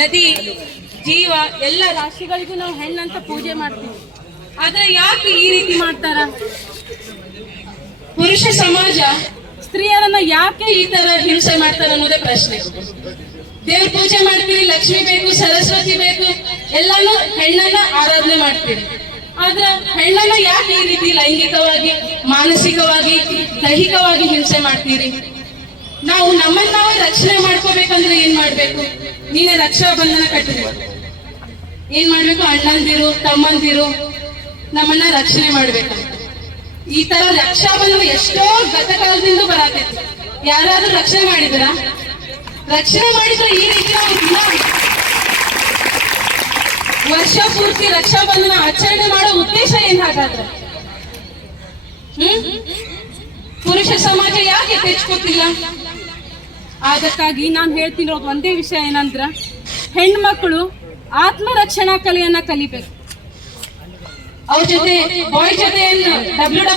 ನದಿ ಜೀವ ಎಲ್ಲ ರಾಶಿಗಳಿಗೂ ನಾವು ಹೆಣ್ಣಂತ ಪೂಜೆ ಮಾಡ್ತೀವಿ. ಆದ್ರೆ ಯಾಕೆ ಈ ರೀತಿ ಮಾಡ್ತಾರ? ಪುರುಷ ಸಮಾಜ ಸ್ತ್ರೀಯರನ್ನ ಯಾಕೆ ಈ ತರ ಹಿಂಸೆ ಮಾಡ್ತಾರ ಅನ್ನೋದೇ ಪ್ರಶ್ನೆ. ದೇವ್ರ ಪೂಜೆ ಮಾಡ್ತೀರಿ, ಲಕ್ಷ್ಮಿ ಬೇಕು, ಸರಸ್ವತಿ ಬೇಕು, ಎಲ್ಲಾನು ಹೆಣ್ಣನ್ನ ಆರಾಧನೆ ಮಾಡ್ತೀರಿ. ಆದ್ರ ಹೆಣ್ಣನ್ನ ಯಾಕೆ ಈ ರೀತಿ ಲೈಂಗಿಕವಾಗಿ, ಮಾನಸಿಕವಾಗಿ, ದೈಹಿಕವಾಗಿ ಹಿಂಸೆ ಮಾಡ್ತೀರಿ? ನಾವು ನಮ್ಮನ್ನ ನಾವು ರಕ್ಷಣೆ ಮಾಡ್ಕೋಬೇಕಂದ್ರೆ ಏನ್ ಮಾಡ್ಬೇಕು? ನೀನೆ ರಕ್ಷಾ ಬಂಧನ ಕಟ್ಟಿರಿ. ಏನ್ ಮಾಡ್ಬೇಕು? ಅಣ್ಣಂದಿರು, ತಮ್ಮಂದಿರು ನಮ್ಮನ್ನ ರಕ್ಷಣೆ ಮಾಡ್ಬೇಕಂತ. ಈ ತರ ರಕ್ಷಾ ಬಂಧನ ಎಷ್ಟೋ ಗತಕಾಲದಿಂದ ಬರಾತೈತಿ. ಯಾರಾದ್ರೂ ರಕ್ಷಣೆ ಮಾಡಿದ್ರ? ರಕ್ಷಣೆ ಮಾಡಿದ್ರೆ ಈ ರೀತಿ ವರ್ಷ ಪೂರ್ತಿ ರಕ್ಷಾ ಬಂಧನ ಆಚರಣೆ ಮಾಡೋ ಉದ್ದೇಶ ಏನ್ ಹಾಗಾದ್ರೆ? ಪುರುಷ ಸಮಾಜ ಯಾಕೆ ತೆಚ್ಕೋತಿಲ್ಲ? ಅದಕ್ಕಾಗಿ ನಾನು ಹೇಳ್ತಿರೋದು ಒಂದೇ ವಿಷಯ ಏನಂದ್ರ, ಹೆಣ್ಮಕ್ಳು ಆತ್ಮರಕ್ಷಣಾ ಕಲೆಯನ್ನ ಕಲಿಬೇಕು. ಅವ್ರ ಜೊತೆ ಬಾಯ್ ಜೊತೆ